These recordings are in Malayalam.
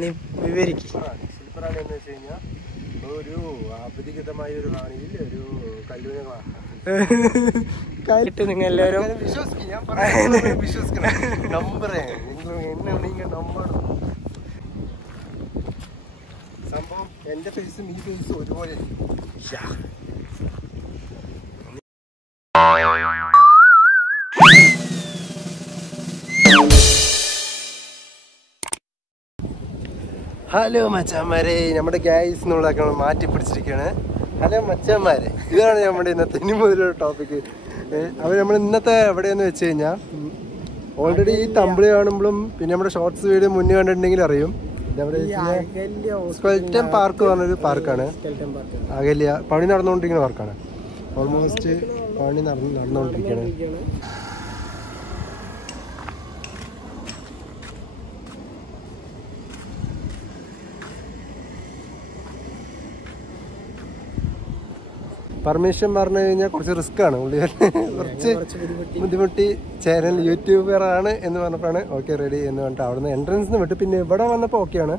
നീ വിവരിക്കും. ശില്പറാണി എന്ന് വെച്ച് കഴിഞ്ഞാൽ ഒരു അപരിചിതമായ ഒരു റാണിയിൽ ഒരു കല്ലുവിനെ കാര്യമായിട്ട് നിങ്ങൾ എല്ലാവരും വിശ്വസിക്കണം. നമ്പറേ എന്നെ നമ്പർ സംഭവം എന്റെ ഫേസും ഈ ഫേസും ഒരുപോലെ. ഹലോ മച്ചാന്മാരെ, നമ്മുടെ ഗ്യാസ് എന്നുള്ളതൊക്കെ മാറ്റി പിടിച്ചിരിക്കുകയാണ്. ഹലോ മച്ചാന്മാരെ, ഇതാണ് നമ്മുടെ ഇന്നത്തെ ഇനി മുതലുള്ള ടോപ്പിക്ക്. അപ്പോൾ നമ്മൾ ഇന്നത്തെ എവിടെയെന്ന് വെച്ച് കഴിഞ്ഞാൽ ഓൾറെഡി ഈ തമ്പിളി കാണുമ്പോഴും പിന്നെ നമ്മുടെ ഷോർട്സ് വീഡിയോ മുന്നേ കണ്ടിട്ടുണ്ടെങ്കിൽ അറിയും. സ്കെൽറ്റൻ പാർക്ക് പറഞ്ഞൊരു പാർക്കാണ്. അകല്യ പണി നടന്നുകൊണ്ടിരിക്കുന്ന പാർക്കാണ്. ഓൾമോസ്റ്റ് പണി നടന്നുകൊണ്ടിരിക്കുകയാണ്. പെർമിഷൻ പറഞ്ഞു കഴിഞ്ഞാൽ കുറച്ച് റിസ്ക് ആണ്. പുള്ളി കുറച്ച് ബുദ്ധിമുട്ടി ചാനൽ യൂട്യൂബറാണ് എന്ന് പറഞ്ഞപ്പോഴാണ് ഓക്കെ റെഡി എന്ന് പറഞ്ഞിട്ട് അവിടുന്ന് എൻട്രൻസിന് വിട്ട്. പിന്നെ ഇവിടെ വന്നപ്പോൾ ഓക്കെയാണ്.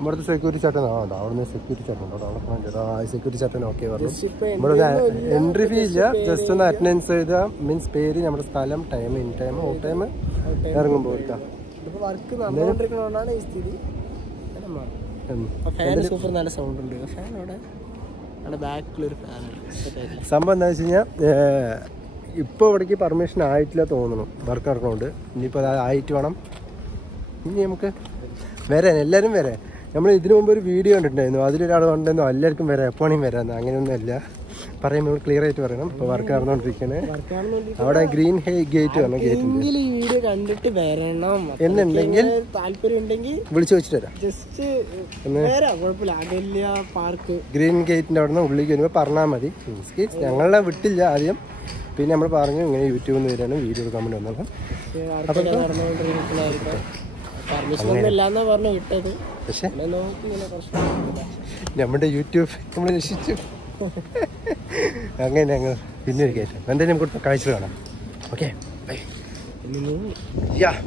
ഇവിടുത്തെ സെക്യൂരിറ്റി ചട്ടൻ അവിടുന്ന് സെക്യൂരിറ്റി ചട്ടൻ ഉണ്ടോ? അവിടെ സെക്യൂരിറ്റി ചട്ടൻ ഓക്കെ പറഞ്ഞു. ഇവിടെ എൻട്രി ഫീ ഇല്ല, ജസ്റ്റ് ഒന്ന് അറ്റൻഡൻസ് എഴുതുക. മീൻസ് പേര്, നമ്മുടെ സ്ഥലം, time, in time, out time, ഇറങ്ങുമ്പോൾ നല്ല സൗണ്ട് ഉണ്ട്. ഫാൻ അവിടെ സംഭവം എന്താ വെച്ച് കഴിഞ്ഞാൽ ഇപ്പോൾ ഇവിടേക്ക് പെർമിഷൻ ആയിട്ടില്ല തോന്നുന്നു വർക്ക് നടക്കുന്നുണ്ട്. ഇനിയിപ്പോൾ അത് ആയിട്ട് വേണം ഇനി നമുക്ക് വരാൻ. എല്ലാവരും വരാൻ. നമ്മൾ ഇതിനു മുമ്പ് ഒരു വീഡിയോ കണ്ടിട്ടുണ്ടായിരുന്നു, അതിലൊരാൾ കണ്ടെന്നോ എല്ലാവർക്കും വരാം, എപ്പോഴും വരാമെന്ന്. അങ്ങനെയൊന്നും അല്ല, പറയുമ്പോൾ ക്ലിയർ ആയിട്ട് പറയണം. ഇപ്പോൾ വർക്ക് നടന്നുകൊണ്ടിരിക്കുകയാണ്. അവിടെ ഗ്രീൻ ഗേറ്റ് വരണം. ഗേറ്റ് കണ്ടിട്ട് വരണം എന്നുണ്ടെങ്കിൽ താല്പര്യം വിളിച്ചു വെച്ചിട്ട് വരാം. പാർക്ക് ഗ്രീൻ ഗേറ്റിൻ്റെ അവിടെ നിന്ന് ഉള്ളിലേക്ക് വരുമ്പോൾ പറഞ്ഞാൽ മതി. ഞങ്ങളെ വിട്ടില്ല ആദ്യം, പിന്നെ നമ്മൾ പറഞ്ഞു ഇങ്ങനെ യൂട്യൂബിൽ നിന്ന് വരാനും വീഡിയോ എടുക്കാൻ വേണ്ടി വന്നത്. പക്ഷെ നമ്മുടെ യൂട്യൂബ് നമ്മൾ രക്ഷിച്ചു. അങ്ങനെ ഞങ്ങൾ പിന്നെ ഒരു കയറ്റം എന്തായാലും നമുക്ക് കാഴ്ച കാണാം. ഓക്കെ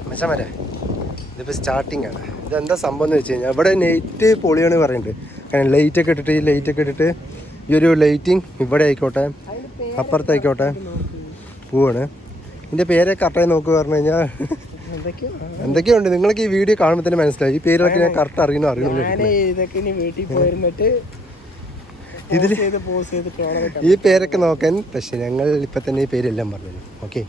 മെച്ചമാരെ, ഇതിപ്പോൾ സ്റ്റാർട്ടിങ് ആണ്. ഇതെന്താ സംഭവം എന്ന് വെച്ച് കഴിഞ്ഞാൽ ഇവിടെ നെറ്റ് പൊളിയാണ് പറയുന്നുണ്ട്. കാരണം ലൈറ്റൊക്കെ ഇട്ടിട്ട് ഈ ഒരു ലൈറ്റിങ് ഇവിടെ ആയിക്കോട്ടെ അപ്പുറത്തായിക്കോട്ടെ പോവാണ്. ഇതിൻ്റെ പേരൊക്കെ കറക്റ്റായി നോക്കുക പറഞ്ഞു കഴിഞ്ഞാൽ എന്തൊക്കെയുണ്ട്. നിങ്ങൾക്ക് ഈ വീഡിയോ കാണുമ്പോൾ തന്നെ മനസ്സിലായി. ഈ പേരൊക്കെ ഞാൻ കറക്റ്റ് അറിയുന്നില്ല. ഇതിൽ ഈ പേരൊക്കെ നോക്കാൻ. പക്ഷെ ഞങ്ങൾ ഇപ്പം തന്നെ ഈ പേരെല്ലാം പറഞ്ഞു. ഓക്കെ,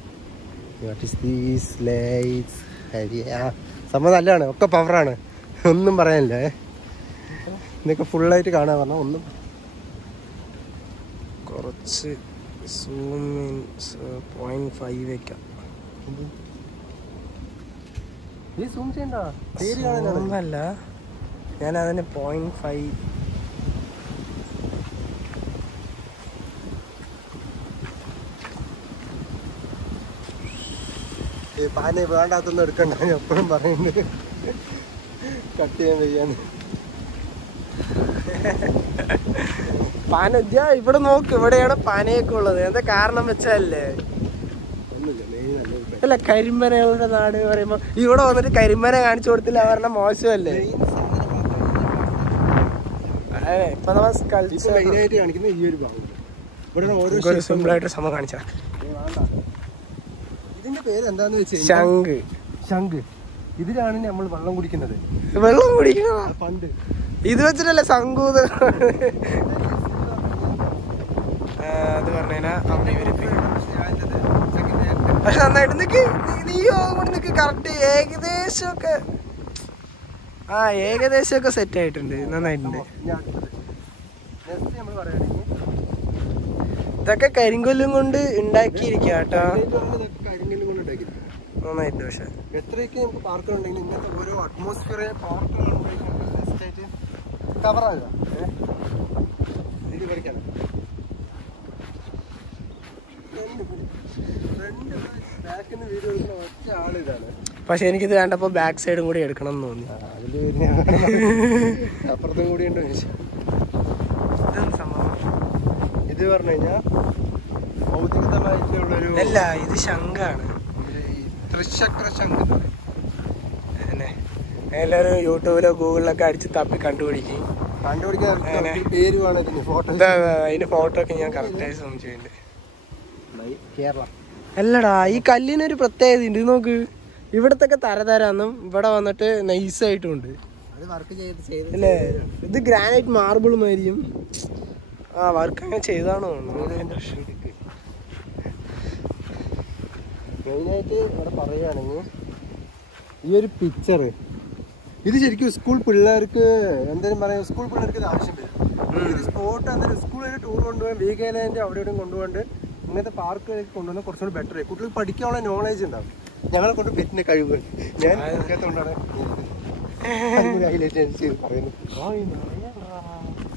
സംഭവം നല്ലതാണ്, ഒക്കെ പവറാണ്, ഒന്നും പറയാനില്ല. ഇതൊക്കെ ഫുള്ളായിട്ട് കാണാൻ പറഞ്ഞാൽ ഒന്നും കുറച്ച് സൂം 0.5 വെക്കാം. നീ സൂം ചെയ്യണ്ട, പേര് കാണാനല്ല, ഞാൻ അതിന് 0.5 പാനെ വേണ്ടാത്തൊന്നും എടുക്കണ്ട. ഞാൻ എപ്പോഴും പറയുന്നത് കട്ട് ചെയ്യാൻ വയ്യാന്ന്. പാന ഇവിടെ നോക്ക്, ഇവിടെയാണ് പാനയൊക്കെ ഉള്ളത്. എന്താ കാരണം വെച്ചല്ലേ, അല്ല കരിമ്പനകളുടെ നാട് പറയുമ്പോ ഇവിടെ വന്നിട്ട് കരിമ്പന കാണിച്ചു കൊടുത്തില്ല പറഞ്ഞ മോശമല്ലേ. ഇപ്പൊ നമ്മൾ കാണിക്കുന്ന ഈ ഒരു ഭാഗം സിമ്പിൾ ആയിട്ട് സംഭവം കാണിച്ചാ. ഇതിന്റെ പേര് എന്താന്ന് വെച്ചാൽ ശംഖ്. ഇതിലാണ് നമ്മൾ വെള്ളം കുടിക്കുന്നത്. പണ്ട് ഇത് വെച്ചിട്ടല്ലേ സംഗൂത അത് പറഞ്ഞാ പക്ഷെ നന്നായിട്ട് നിക്ക് കറക്റ്റ് ഏകദേശമൊക്കെ സെറ്റ് ആയിട്ടുണ്ട്, നന്നായിട്ടുണ്ട്. ഇതൊക്കെ കരിങ്കൊല്ലും കൊണ്ട് ഉണ്ടാക്കിയിരിക്കുക കേട്ടോ, നന്നായിട്ട്. പക്ഷെ എത്രയൊക്കെ നമുക്ക് പാർക്കുകളുണ്ടെങ്കിൽ ഇങ്ങനത്തെ ഓരോ അറ്റ്മോസ്ഫിയർ പാർക്കുകളുണ്ടെങ്കിൽ കവറാകുക. ഇത് പഠിക്കാനോ ബാക്കിന്ന് വീഡിയോ എടുക്കുന്ന ഒറ്റ ആളിതാണ്. പക്ഷെ എനിക്കിത് കണ്ടപ്പോൾ ബാക്ക് സൈഡും കൂടി എടുക്കണം എന്ന് തോന്നി. അതില് അപ്പുറത്തും കൂടി ഉണ്ട്. ഇത് പറഞ്ഞു കഴിഞ്ഞാൽ ഭൗതികമായിട്ടുള്ളൊരു അല്ല, ഇത് ശംഖാണ്. ത്രിചക്ര ശംഖ്. എല്ലാവരും യൂട്യൂബിലോ ഗൂഗിളിലൊക്കെ അടിച്ച് തപ്പി കണ്ടുപിടിക്കും. പേര് വേണം ഫോട്ടോ. അതിന്റെ ഫോട്ടോ ഒക്കെ ഞാൻ കറക്റ്റായി സൂം ചെയ്യുന്നുണ്ട്. കേരളം അല്ലടാ, ഈ കല്ലിനൊരു പ്രത്യേകത ഉണ്ട്. ഇത് നോക്ക്, ഇവിടത്തൊക്കെ തരതരാന്നും ഇവിടെ വന്നിട്ട് നൈസായിട്ടുണ്ട് അല്ലേ. ഇത് ഗ്രാനൈറ്റ് മാർബിളുമായിരിക്കും. ആ വർക്ക് അങ്ങനെ ചെയ്താണോ മെയിനായിട്ട് ഇവിടെ പറയുകയാണെങ്കിൽ ഈ ഒരു പിക്ചർ ഇത് ശരിക്കും സ്കൂൾ പിള്ളേർക്ക് എന്തെങ്കിലും പറയാം, സ്കൂൾ പിള്ളേർക്ക് ഇത് ആവശ്യം വരും. ഇത് സ്പോട്ട് എന്തായാലും സ്കൂളിൽ ടൂർ കൊണ്ടുപോകാൻ വീഗേലാൻഡ് അവിടെ ഇവിടെ കൊണ്ടുപോകാണ്ട് ഇങ്ങനത്തെ പാർക്കിലേക്ക് കൊണ്ടുവന്നാൽ കുറച്ചുകൂടി ബെറ്റർ ആയി. കുട്ടികൾക്ക് പഠിക്കാനുള്ള നോളേജ് ഉണ്ടാവും. ഞങ്ങളെ കൊണ്ട് പെറ്റിന്റെ കഴിവ് ഞാൻ കൊണ്ടാണ് ഹൈലൈറ്റ് ചെയ്ത് പറയുന്നത്.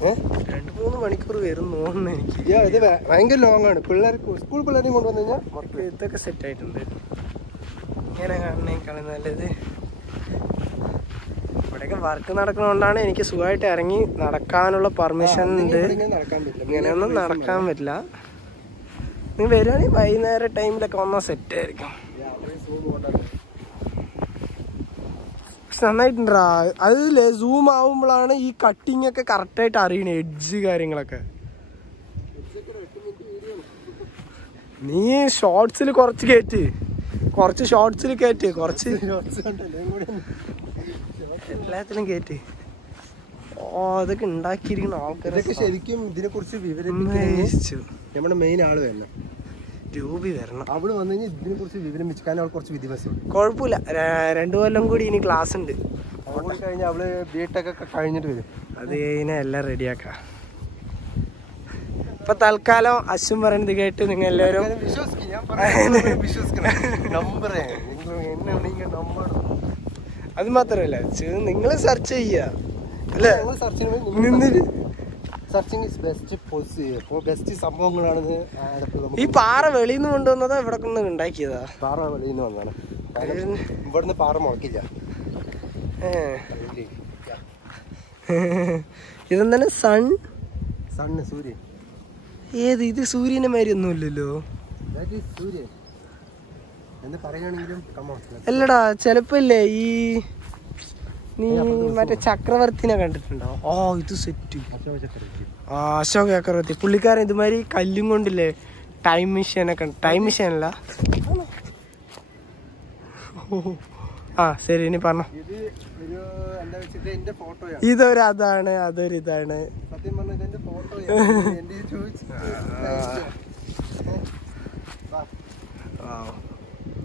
2-3 മണിക്കൂർ വരുന്നു എനിക്ക്. ഇത് ഭയങ്കര ലോങ് ആണ്. പിള്ളേർക്ക് സ്കൂൾ പിള്ളേരെയും കൊണ്ടുവന്നു കഴിഞ്ഞാൽ ഇതൊക്കെ സെറ്റ് ആയിട്ടുണ്ട്. ഇങ്ങനെ കാണുന്നേക്കാളും നല്ലത് ഇവിടെയൊക്കെ വർക്ക് നടക്കുന്നതുകൊണ്ടാണ് എനിക്ക് സുഖമായിട്ട് ഇറങ്ങി നടക്കാനുള്ള പെർമിഷൻ ഉണ്ട്. ഇങ്ങനെയൊന്നും നടക്കാൻ പറ്റില്ല. നിങ്ങൾ വരികയാണെങ്കിൽ വൈകുന്നേരം ടൈമിലൊക്കെ വന്നാൽ സെറ്റ് ആയിരിക്കും. പക്ഷെ നന്നായിട്ടുണ്ടാ. അതില്ലേ സൂം ആവുമ്പോഴാണ് ഈ കട്ടിങ് ഒക്കെ കറക്റ്റായിട്ട് അറിയണേ, എഡ്ജ് കാര്യങ്ങളൊക്കെ. നീ ഷോർട്സിൽ കുറച്ച് കയറ്റ്, കുറച്ച് ഷോർട്സിൽ കയറ്റ്, കുറച്ച് എല്ലാത്തിലും കയറ്റ്. ഓ അതൊക്കെ ഉണ്ടാക്കിയിരിക്കുന്ന ആൾക്കാരൊക്കെ ശരിക്കും ഇതിനെ കുറിച്ച് വിവരിച്ചു. നമ്മുടെ മെയിൻ ആള് വരണം, രൂപി വരണം. അവിടെ വന്നു കഴിഞ്ഞാൽ ഇതിനെ കുറിച്ച് വിവരം വെച്ചാൽ അവൾ കുറച്ച് വിദ്യാഭ്യാസം. കുഴപ്പമില്ല, 2 കൊല്ലം കൂടി ഇനി ക്ലാസ് ഉണ്ട്. അവിടെ കഴിഞ്ഞാൽ അവള് ബിടെക് ഒക്കെ കഴിഞ്ഞിട്ട് വരും. അത് കഴിഞ്ഞാൽ എല്ലാം റെഡിയാക്കാം. ഇപ്പൊ തൽക്കാലം അശ്വൻ പറയുന്നത് കേട്ട് നിങ്ങൾ എല്ലാവരും അത് മാത്രമല്ല നിങ്ങൾ സെർച്ച് ചെയ്യ അല്ലേ. ഈ പാറ വെളിയിൽ നിന്ന് കൊണ്ടുവന്നതാ ഇവിടെ കൊണ്ട് ഉണ്ടാക്കിയതാ? പാറ വെളിയിൽ നിന്ന് വന്നതാണ്. ഇവിടുന്ന് പാറ മുളക്കില്ല. ഇതെന്താണ്? സണ്ണ് സൂര്യൻ. ഏത്? ഇത് സൂര്യനെ മാതിരി ഒന്നും ഇല്ലല്ലോ. സൂര്യൻ എന്ന് പറയുകയാണെങ്കിലും അല്ലടാ, ചെലപ്പോ ഇല്ലേ ഈ നീ മറ്റേ ചക്രവർത്തിനെ കണ്ടിട്ടുണ്ടോ? ഓ ഇത് സെറ്റ്. അശോക് ചക്രവർത്തി പുള്ളിക്കാരൻ ഇതുമാതിരി കല്ലും കൊണ്ടില്ലേ ടൈം മെഷീനൊക്കെ. ടൈം മെഷീൻ അല്ല. ആ ശരി, ഇനി പറഞ്ഞോ. ഇതൊരു അതാണ്, അതൊരു ഇതാണ്.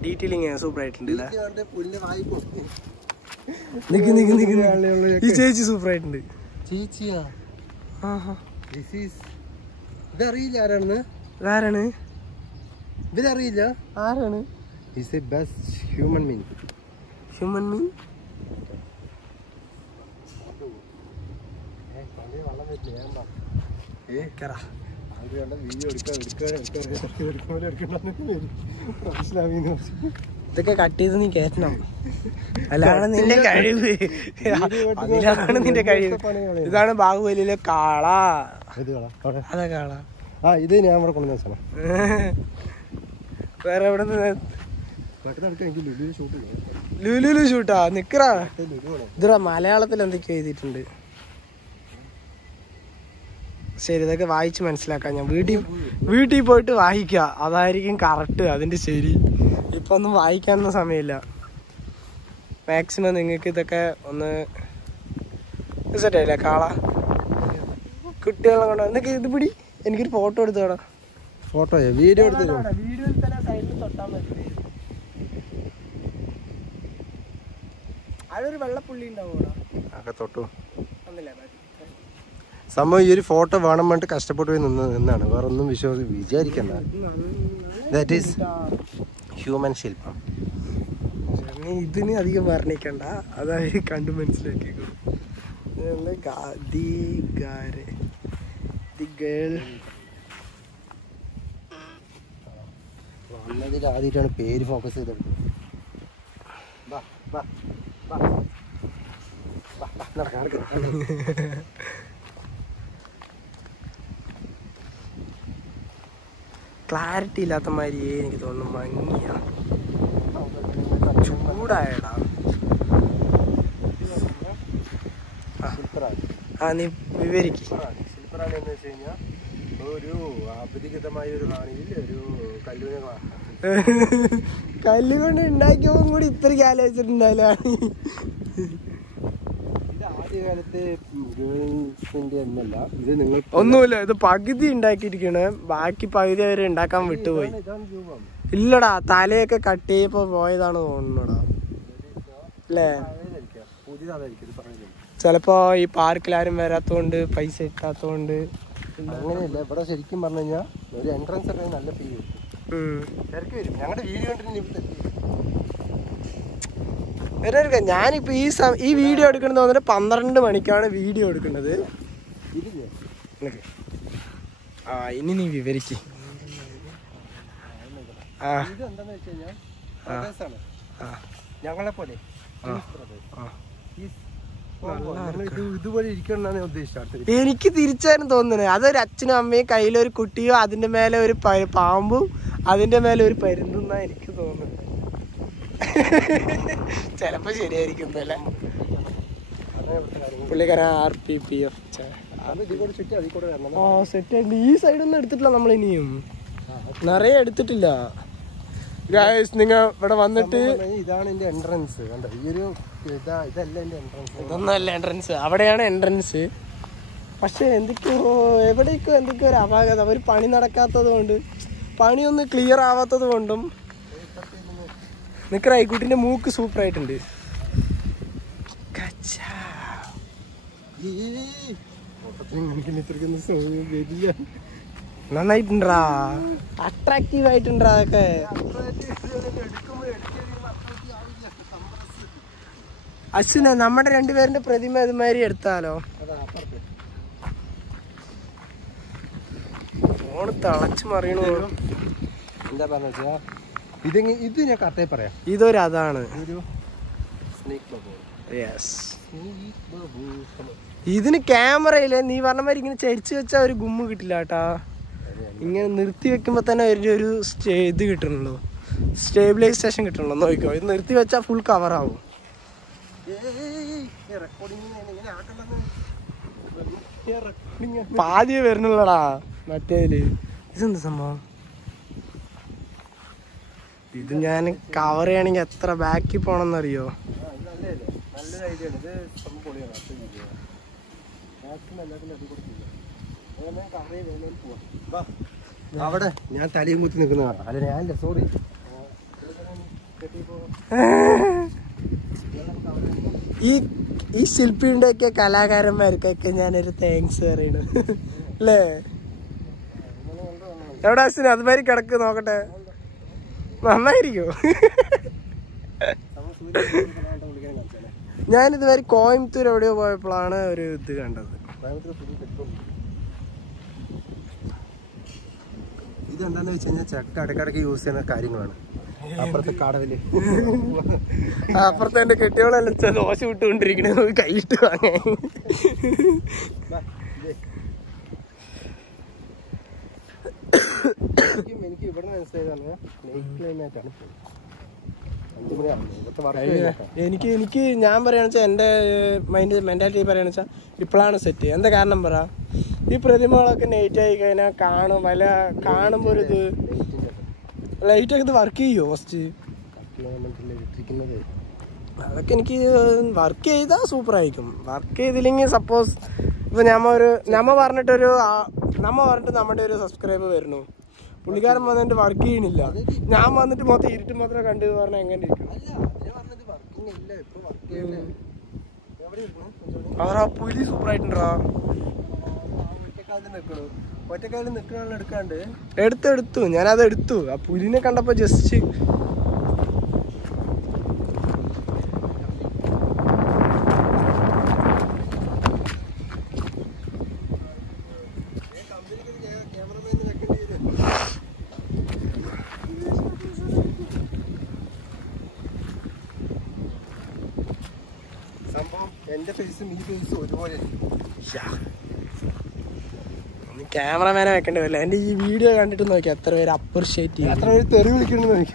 ഡീറ്റെയിലിങ് സൂപ്പർ ആയിട്ടുണ്ട്. ഈ ചേച്ചി സൂപ്പർ ആയിട്ടുണ്ട്. ചേച്ചിയാ? ഇതറിയില്ല ആരാണ്? ആരാണ് ഇവരറിയില്ല ആരാണ്? ബെസ്റ്റ് ഹ്യൂമൻ മീൻ. ഹ്യൂമൻ മീൻ ഇതൊക്കെ കട്ട് ചെയ്ത് നീ കേറ്റണം. അതാണ് നിന്റെ കഴിവ്, അതിലാണ് നിന്റെ കഴിവ്. ഇതാണ് ബാഹുബലിയിലെ കാള. അതാ കാള. ഇത് ഞാൻ ഇവിടെ കൊണ്ടുവന്ന സാധനം. വേറെ എവിടെ ലുലുലു ഷൂട്ടാ? നിക്കറാ, ഇതാ മലയാളത്തിൽ എന്തൊക്കെയോ എഴുതിയിട്ടുണ്ട്. ശരി, ഇതൊക്കെ വായിച്ച് മനസ്സിലാക്കാം. ഞാൻ വീട്ടിൽ പോയിട്ട് വായിക്കുക, അതായിരിക്കും കറക്റ്റ്, അതിന്റെ ശരി. ഇപ്പൊ ഒന്നും വായിക്കാനൊന്നും സമയമില്ല. മാക്സിമം നിങ്ങൾക്ക് ഇതൊക്കെ ഒന്ന് സെറ്റായില്ലേ? കാള കുട്ടികളെ കൊണ്ടോ എന്നൊക്കെ. ഇത് പിടി, എനിക്കൊരു ഫോട്ടോ എടുത്തോടാ. ഫോട്ടോ വീഡിയോ എടുത്തു. വീഡിയോയിൽ തന്നെ സൈഡിൽ തൊട്ടാൽ മതി. അതൊരു വെള്ളപ്പുള്ളി ഉണ്ടാവൂടാ തൊട്ടു. സംഭവം ഈ ഒരു ഫോട്ടോ വേണം പറഞ്ഞിട്ട് കഷ്ടപ്പെട്ടു പോയി നിന്നാണ്. വേറെ ഒന്നും വിചാരിക്കണ്ട. ദാറ്റ് ഈസ് ഹ്യൂമൻ ശില്പം. ഇതിന് അധികം വർണ്ണിക്കണ്ട, അതായത് കണ്ടു മനസ്സിലാക്കിക്കോ. ആദ്യമായിട്ടാണ് പേര് ഫോക്കസ് ചെയ്തത്. ക്ലാരിറ്റി ഇല്ലാത്ത മാതിരി എനിക്ക് തോന്നുന്നു. മങ്ങിയ ചൂടായടാ. ആ നീ വിവരിക്ക്. ശില്പറാണി എന്ന് വെച്ച് കഴിഞ്ഞാൽ ഒരു അപരിചിതമായ ഒരു റാണിയിൽ ഒരു കല്ലുകൊണ്ട് ഉണ്ടാക്കിയപ്പോ കൂടി ഇത്രയ്ക്ക് ആലോചിച്ചിട്ടുണ്ടാവില്ല. ഇത് ആദ്യകാലത്തെ ഗേൾസിന്റെ ഒന്നല്ല, ഇത് നിങ്ങൾ ഒന്നുമില്ല, ഇത് പകുതി ഉണ്ടാക്കിയിരിക്കണ്, ബാക്കി പകുതി അവര് ഉണ്ടാക്കാൻ വിട്ടുപോയി. ഇല്ലടാ, തലയൊക്കെ കട്ട് ചെയ്യപ്പോ പോയതാണ് തോന്നുന്നടാ അല്ലേ? ചിലപ്പോ ഈ പാർക്കിലാരും വരാത്തോണ്ട് പൈസ ഇട്ടാത്തോണ്ട് അങ്ങനെയല്ല. ഇവിടെ ശരിക്കും പറഞ്ഞു കഴിഞ്ഞാൽ ഒരു എൻട്രൻസ് ഒക്കെ നല്ല ഫീൽ കിട്ടും. തിരക്ക് വരും. ഞങ്ങളുടെ വീഡിയോ കണ്ടിട്ട് ഞാനിപ്പോ ഈ വീഡിയോ എടുക്കുന്നത് തോന്നിട്ട് 12 മണിക്കാണ് വീഡിയോ എടുക്കുന്നത്. ഇനി നീ വിവരിക്ക്. ഇതെന്താന്ന് വെച്ച് കഴിഞ്ഞാൽ ഞങ്ങളെ പോലെ ഇതുപോലെ ഇരിക്കണം ഉദ്ദേശിച്ചത്. എനിക്ക് തിരിച്ചായിരുന്നു തോന്നുന്നത്. അതൊരു അച്ഛനും അമ്മയും കയ്യിലൊരു കുട്ടിയോ അതിന്റെ മേലെ ഒരു പാമ്പും അതിന്റെ മേലെ ഒരു പരുന്തുന്നാ എനിക്ക് തോന്നുന്നത്. ചിലപ്പോ ശരിയായിരിക്കും. പുള്ളിക്കാരൻ RPPF സെറ്റ് ആയിട്ട് ഈ സൈഡൊന്നും എടുത്തിട്ടില്ല നമ്മൾ. ഇനിയും നിറയെ എടുത്തിട്ടില്ല. നിങ്ങൾ ഇവിടെ വന്നിട്ട് ഇതാണ് എന്റെ എൻട്രൻസ്. ഈ ഒരു ഇതല്ല എന്റെ എൻട്രൻസ്. ഇതൊന്നല്ല എൻട്രൻസ്, അവിടെയാണ് എൻട്രൻസ്. പക്ഷെ എന്തൊക്കെയോ എവിടേക്കോ എന്തൊക്കെയോ ഒരു അപാകത. ഒരു പണി നടക്കാത്തത് കൊണ്ട്, പണിയൊന്നും ക്ലിയർ ആവാത്തത് കൊണ്ടും. നിക്കറ ഈ കുട്ടിന്റെ മൂക്ക് സൂപ്പർ ആയിട്ടുണ്ട്. നന്നായിട്ടുണ്ടാ, അട്രാക്റ്റീവ് ആയിട്ടുണ്ടാ. അതൊക്കെ അശ്വിനെ നമ്മുടെ രണ്ടുപേരുടെ പ്രതിമ ഇതുമാതിരി എടുത്താലോ? ഫോണ് തിളച്ചു മറിയണോ? എന്താ പറഞ്ഞ ഇത് ഞാൻ കറക്റ്റായി പറയാം. ഇതൊരു അതാണ്. ഇതിന് ക്യാമറയില് നീ പറഞ്ഞ മാതിരി ഇങ്ങനെ ചരിച്ചു വെച്ചാൽ ഒരു ഗുമ്മ് കിട്ടില്ല കേട്ടാ. ഇങ്ങനെ നിർത്തി വെക്കുമ്പോ തന്നെ ഒരു ഇത് കിട്ടണല്ലോ, സ്റ്റേബിലൈസേഷൻ കിട്ടണല്ലോ. നോക്കിക്കോ, ഇത് നിർത്തി വെച്ചാൽ ഫുൾ കവർ ആവും. പാതിയെ വരണുള്ളടാ മറ്റേല്. ഇതെന്ത് സംഭവം? ഇത് ഞാൻ കവർ ചെയ്യണമെങ്കിൽ എത്ര ബാക്കിൽ പോണെന്നറിയോ? അവിടെ ഞാൻ തലയും കുത്തി നിൽക്കുന്നതാണ്. അല്ല ഞാനല്ല, സോറി. ഈ ശില്പിയുടെ ഒക്കെ കലാകാരന്മാർക്കൊക്കെ ഞാനൊരു താങ്ക്സ് പറയണു അല്ലേ? എവിടെ അശ്വിന് അതുമാതിരി കിടക്ക് നോക്കട്ടെ, നന്നായിരിക്കും. ഞാനിതുവരെ കോയമ്പത്തൂർ എവിടെയോ പോയപ്പോഴാണ് ഒരു ഇത് കണ്ടത്. ഇതെന്താന്ന് വെച്ച് കഴിഞ്ഞാൽ ചക്ക ഇടയ്ക്കിടയ്ക്ക് യൂസ് ചെയ്യുന്ന കാര്യങ്ങളാണ്. അപ്പുറത്തെ കടവില് അപ്പുറത്തെ എന്റെ കെട്ടിയോളല്ല ദോശ വിട്ടുകൊണ്ടിരിക്കണ കൈയിട്ട് വാങ്ങാൻ. എനിക്ക് ഇവിടെ മനസ്സിലായതാണ് ക്ലൈമാറ്റാണ്. എനിക്ക് ഞാൻ പറയാന്ന് വെച്ചാൽ എന്റെ മെന്റാലിറ്റി പറയാന്ന് വെച്ചാൽ ഇപ്പോഴാണ് സെറ്റ്. എന്താ കാരണം പറ, ഈ പ്രതിമകളൊക്കെ നൈറ്റ് ആയി കഴിഞ്ഞാൽ കാണുമ്പോ ഒരു ഇത് ലൈറ്റ് ഒക്കെ ഇത് വർക്ക് ചെയ്യോ ഫസ്റ്റ്? അതൊക്കെ എനിക്ക് വർക്ക് ചെയ്താൽ സൂപ്പർ ആയിരിക്കും. വർക്ക് ചെയ്തില്ലെങ്കിൽ സപ്പോസ് ഇപ്പൊ നമ്മ പറഞ്ഞിട്ട് നമ്മുടെ ഒരു സബ്സ്ക്രൈബർ വരുന്നു, പുള്ളിക്കാരൻ വന്നിട്ട് വർക്ക് ചെയ്യണില്ല, ഞാൻ വന്നിട്ട് മൊത്തം ഇരുട്ട് മാത്രം കണ്ടു പറഞ്ഞാൽ എങ്ങനെ ഇരിക്കും? അവരാ പുലി സൂപ്പർ ആയിട്ടുണ്ടാ. ഒറ്റക്കാലിൽ നിൽക്കണ എടുക്കാണ്ട് എടുത്തു ഞാനത് എടുത്തു. ആ പുലിനെ കണ്ടപ്പോ ജസ്റ്റ് സംഭവം എന്റെ ഫേസും ഈ ഫേസും ഒരുപോലെ. ക്യാമറമാനെ വെക്കേണ്ടി വരില്ല. എന്റെ ഈ വീഡിയോ കണ്ടിട്ട് നോക്കി എത്ര പേര് അപ്രിഷിയേറ്റ് ചെയ്യും, എത്ര പേര് തെറി വിളിക്കണമെന്ന് നോക്കി.